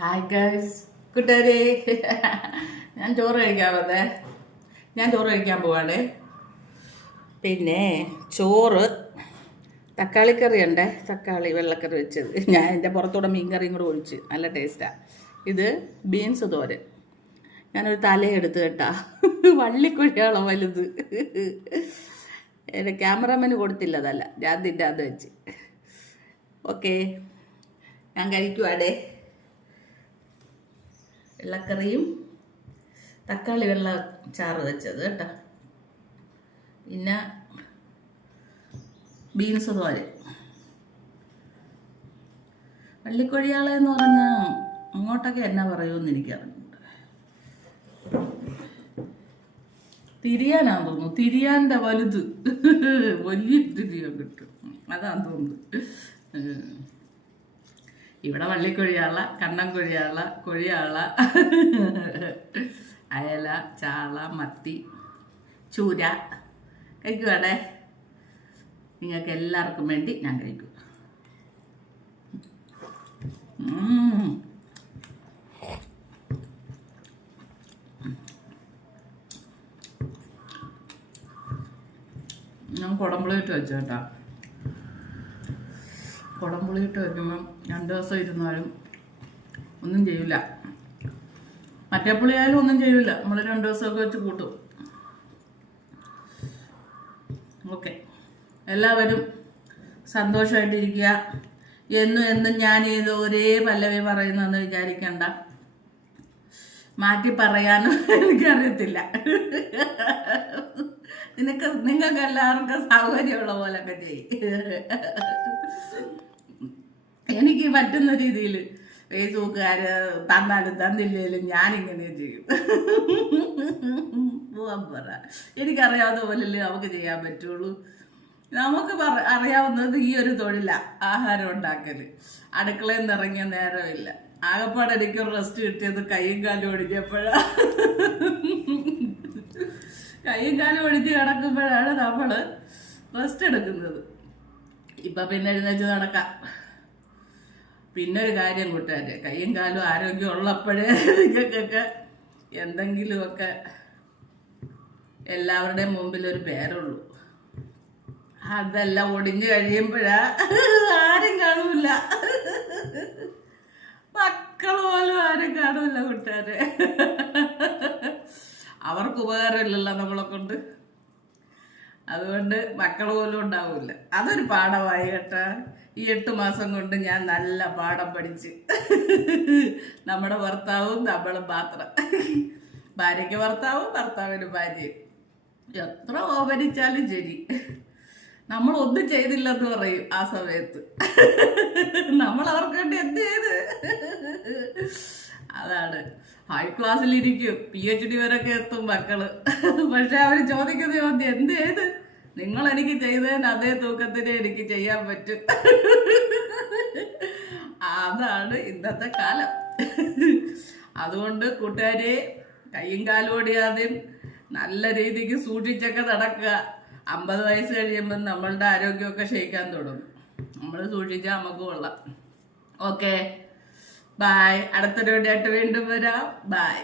Hi guys, കൂട്ടുകാരെ. ഞാൻ ചോറ് കഴിക്കാൻ വന്നേ. ഞാൻ ചോറ് കഴിക്കാൻ പോവാണേ. പിന്നെ ചോറ് തക്കാളിക്കറി ഉണ്ടേ, തക്കാളി വെള്ളക്കറി വെച്ചത്. ഞാൻ എൻ്റെ പുറത്തൂടെ മീൻകറിയും കൂടെ ഒഴിച്ച് നല്ല ടേസ്റ്റാണ്. ഇത് ബീൻസ് തോരൻ. ഞാനൊരു തലയെടുത്ത് കേട്ടാ, വള്ളിക്കുഴിയാളോ വലുത്. എൻ്റെ ക്യാമറമാന് കൊടുത്തില്ലതല്ല, ഞാൻ തിൻ്റെ അത് വെച്ച്. ഓക്കെ, ഞാൻ കഴിക്കുവാടേ. വെള്ളക്കറിയും തക്കാളി വെള്ള ചാറ് വെച്ചത് കേട്ടോ. പിന്നെ ബീൻസ് തോരൻ. വള്ളിക്കൊഴിയാളെന്ന് പറഞ്ഞാൽ അങ്ങോട്ടൊക്കെ എന്നാ പറയുമെന്ന് എനിക്കറിഞ്ഞിട്ടുണ്ട്. തിരിയാനാന്ന് തോന്നുന്നു, തിരിയാൻ്റെ വലുത്. വലിയ തിരിയാൻ കിട്ടും, അതാന്ന് തോന്നുന്നു. ഇവിടെ വള്ളിക്കൊഴിയാള, കണ്ണൻകൊഴിയാള, കൊഴിയാള, അയല, ചാള, മത്തി, ചൂര കഴിക്കുവാടേ. നിങ്ങൾക്ക് എല്ലാവർക്കും വേണ്ടി ഞാൻ കഴിക്കും. ഞാൻ കുടംപുളിയിട്ട് വെച്ചു കേട്ടോ. കുടംപുളിയിട്ട് വയ്ക്കുമ്പം 2 ദിവസം ഇരുന്നാലും ഒന്നും ചെയ്യില്ല. മറ്റേ പുളിയായാലും ഒന്നും ചെയ്യില്ല. നമ്മൾ 2 ദിവസമൊക്കെ വെച്ച് കൂട്ടും. ഓക്കെ, എല്ലാവരും സന്തോഷമായിട്ടിരിക്കുക. എന്നും ഞാൻ ഇത് ഒരേ പല്ലവി പറയുന്നതെന്ന് വിചാരിക്കണ്ട. മാറ്റി പറയാനും എനിക്കറിയത്തില്ല. നിങ്ങൾക്ക് എല്ലാവർക്കും സൗകര്യമുള്ള പോലൊക്കെ ചെയ്യും. എനിക്ക് പറ്റുന്ന രീതിയിൽ ഫേസ്ബുക്കുകാർ തന്നാലും തന്നില്ലേലും ഞാനിങ്ങനെ ചെയ്യും. പോവാൻ പറ. എനിക്കറിയാവുന്ന പോലല്ലേ നമുക്ക് ചെയ്യാൻ പറ്റുള്ളൂ. നമുക്ക് അറിയാവുന്നത് ഈ ഒരു തൊഴിലാണ്, ആഹാരം ഉണ്ടാക്കൽ. അടുക്കളയിൽ നിന്ന് ഇറങ്ങിയ നേരമില്ല. ആകപ്പാടെ എനിക്കൊരു റെസ്റ്റ് കിട്ടിയത് കൈയും കാലും ഒടിഞ്ഞപ്പോഴാണ്. കൈയും കാലും ഒടിഞ്ഞ് കിടക്കുമ്പോഴാണ് നമ്മൾ റെസ്റ്റ് എടുക്കുന്നത്. ഇപ്പം പിന്നെ എഴുന്നേറ്റ് നടക്കാം. പിന്നെ ഒരു കാര്യം കൂട്ടുകാരെ, കൈയും കാലും ആരോഗ്യം ഉള്ളപ്പോഴേ നിങ്ങൾക്കൊക്കെ എന്തെങ്കിലുമൊക്കെ എല്ലാവരുടെയും മുമ്പിൽ ഒരു പേരുള്ളൂ. അതെല്ലാം ഒടിഞ്ഞു കഴിയുമ്പോഴാ ആരും കാണൂല. മക്കൾ പോലും ആരും കാണൂല കൂട്ടുകാരെ. അവർക്ക് ഉപകാരമില്ലല്ലോ നമ്മളെ കൊണ്ട്. അതുകൊണ്ട് മക്കൾ പോലും ഉണ്ടാവില്ല. അതൊരു പാഠമായി കേട്ടാ. ഈ 8 മാസം കൊണ്ട് ഞാൻ നല്ല പാഠം പഠിച്ച്. നമ്മുടെ ഭർത്താവും നമ്മളും മാത്രം. ഭാര്യയ്ക്ക് ഭർത്താവും, ഭർത്താവിന് ഭാര്യയും. എത്ര ഓപരിച്ചാലും ശരി, നമ്മൾ ഒന്നും ചെയ്തില്ലെന്ന് പറയും ആ സമയത്ത്. നമ്മൾ അവർക്ക് വേണ്ടി എന്ത് ചെയ്ത്? അതാണ്. ഹൈ ക്ലാസ്സിലിരിക്കും, PhD വരെയൊക്കെ എത്തും മക്കള്. പക്ഷെ അവർ ചോദിക്കുന്ന ചോദ്യം എന്ത് ചെയ്ത്? നിങ്ങൾ എനിക്ക് ചെയ്തതിന് അതേ തൂക്കത്തിനെ എനിക്ക് ചെയ്യാൻ പറ്റും. അതാണ് ഇന്നത്തെ കാലം. അതുകൊണ്ട് കൂട്ടുകാരെ, കയ്യും കാലും ഓടിയാതെയും നല്ല രീതിക്ക് സൂക്ഷിച്ചൊക്കെ നടക്കുക. 50 വയസ്സ് കഴിയുമ്പോൾ നമ്മളുടെ ആരോഗ്യമൊക്കെ ക്ഷയിക്കാൻ തുടങ്ങും. നമ്മൾ സൂക്ഷിച്ചാൽ നമുക്ക് കൊള്ളാം. Okay, bye. അടുത്തൊരു വീഡിയോ ആയിട്ട് വീണ്ടും വരാം. ബായ്.